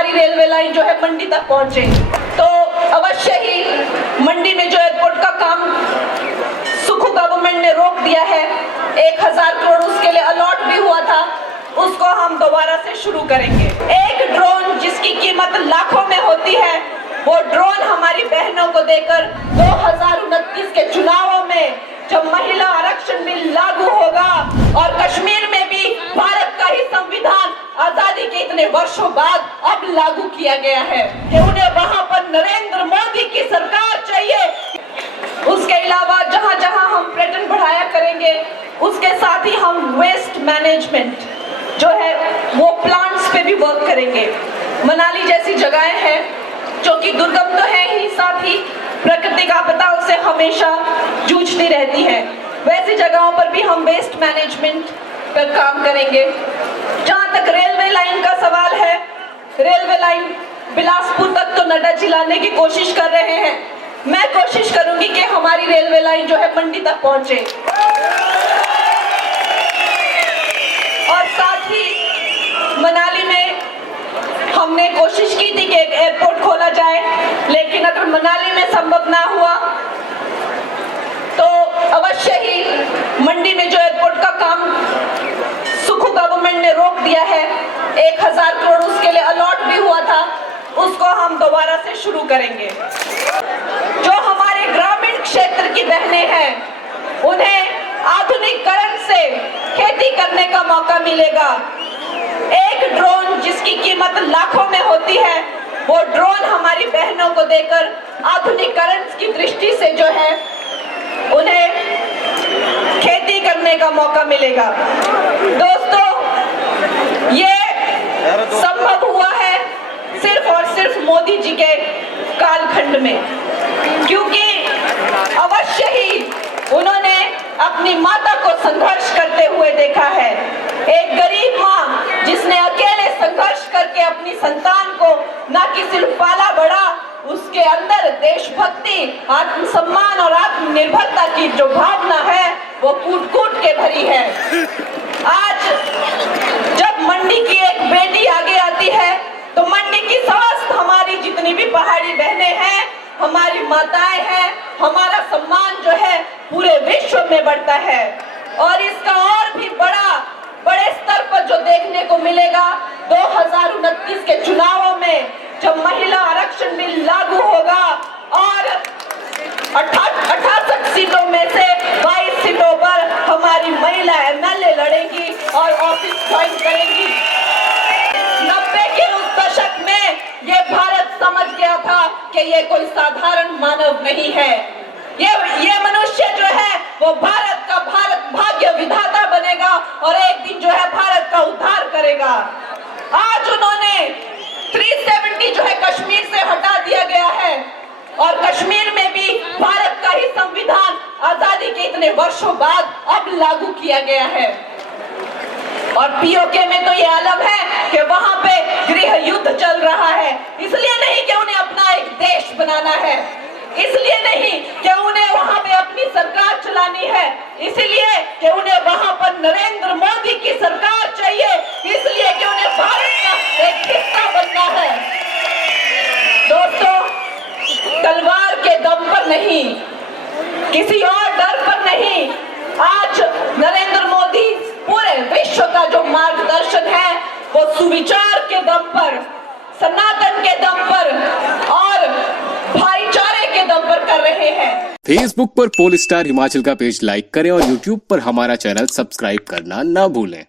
हमारी railway line जो है मंडी तक पहुंचे। तो अवश्य ही मंडी में जो एयरपोर्ट का काम सुखू गवर्नमेंट ने रोक दिया है। 1000 करोड़ उसके लिए अलॉट भी हुआ था, उसको हम दोबारा से शुरू करेंगे। एक ड्रोन जिसकी कीमत लाखों में होती है, वो ड्रोन हमारी बहनों को देकर 2029 के चुनावों में जब महिला आरक्षण बिल लागू होगा और कश्मीर में भी भारत का ही संविधान आजादी के इतने वर्षों बाद अब लागू किया गया है कि उन्हें वहां पर नरेंद्र मोदी की सरकार चाहिए। उसके अलावा जहां जहां हम पर्यटन बढ़ाया करेंगे, उसके साथ ही हम वेस्ट मैनेजमेंट जो है वो प्लांट्स पे भी वर्क करेंगे। मनाली जैसी जगहें हैं जो कि दुर्गम तो है ही, साथ ही प्राकृतिक आपदाओं से हमेशा जूझती रहती है, वैसी जगहों पर भी हम वेस्ट मैनेजमेंट पर काम करेंगे। जहां तक रेलवे लाइन का सवाल है, रेलवे लाइन बिलासपुर तक तो नड्डा जी लाने की कोशिश कर रहे हैं। मैं कोशिश करूंगी कि हमारी रेलवे लाइन जो है मंडी तक पहुंचे और साथ ही मनाली में हमने कोशिश की थी कि एक एयरपोर्ट खोला जाए, लेकिन अगर मनाली में संभव ना हुआ तो अवश्य ही मंडी में जो एयरपोर्ट का काम सुखू गवर्नमेंट ने रोक दिया है। 1000 करोड़ उसके लिए अलॉट भी हुआ था, उसको हम दोबारा से शुरू करेंगे। जो हमारे ग्रामीण क्षेत्र की बहनें हैं, उन्हें आधुनिकीकरण से खेती करने का मौका मिलेगा। एक ड्रोन जिसकी कीमत लाखों में होती है, वो ड्रोन हमारी बहनों को देकर आधुनिकीकरण की दृष्टि से जो है उन्हें खेती करने का मौका मिलेगा। दोस्तों, ये संभव हुआ है सिर्फ और सिर्फ मोदी जी के कालखंड में, क्योंकि अवश्य ही उन्होंने अपनी माता को संघर्ष करते हुए देखा है। एक गरीब माँ जिसने अकेले संघर्ष करके अपनी संतान को न कि सिर्फ पाला बड़ा, उसके अंदर देशभक्ति, आत्मसम्मान और आत्मनिर्भरता की जो भावना है वो कूट कूट के भरी है। आज जब मंडी की एक बेटी आगे आती है तो मंडी की समस्त हमारी जितनी भी पहाड़ी बहनें हैं, हमारी माताएं हैं, हमारा सम्मान जो है पूरे विश्व में बढ़ता है। और इसका और भी बड़े स्तर पर जो देखने को मिलेगा 2029 के चुनावों में, जब महिला आरक्षण बिल लागू होगा और 68 सीटों में से 22 सीटों पर हमारी महिला एमएलए लड़ेंगी और ऑफिस ज्वाइन करेंगी। 90 के उस दशक में ये भारत समझ गया था कि ये कोई साधारण मानव नहीं है, ये मनुष्य जो है वो भारत भाग्य विधाता बनेगा और एक दिन जो है भारत का उद्धार करेगा। आज उन्होंने 370 जो है कश्मीर से हटा दिया गया है और कश्मीर में भी भारत का ही संविधान आजादी के इतने वर्षों बाद अब लागू किया गया है। और पीओके में तो ये आलम है कि वहां पे गृह युद्ध चल रहा है, इसलिए नहीं कि उन्हें अपना एक देश बनाना है, इसलिए नहीं कि उन्हें वहां पे अपनी सरकार चलानी है, इसलिए कि उन्हें वहां पर नरेंद्र मोदी की सरकार चाहिए, इसलिए कि उन्हें भारत का एक हिस्सा बनना है। दोस्तों, तलवार के दम पर नहीं, किसी और डर पर नहीं, आज नरेंद्र मोदी पूरे विश्व का जो मार्गदर्शन है वो सुविचार के दम पर, सनातन के दम पर और भाईचारे के दम पर कर रहे हैं। फेसबुक पर पोल स्टार हिमाचल का पेज लाइक करें और यूट्यूब पर हमारा चैनल सब्सक्राइब करना ना भूलें।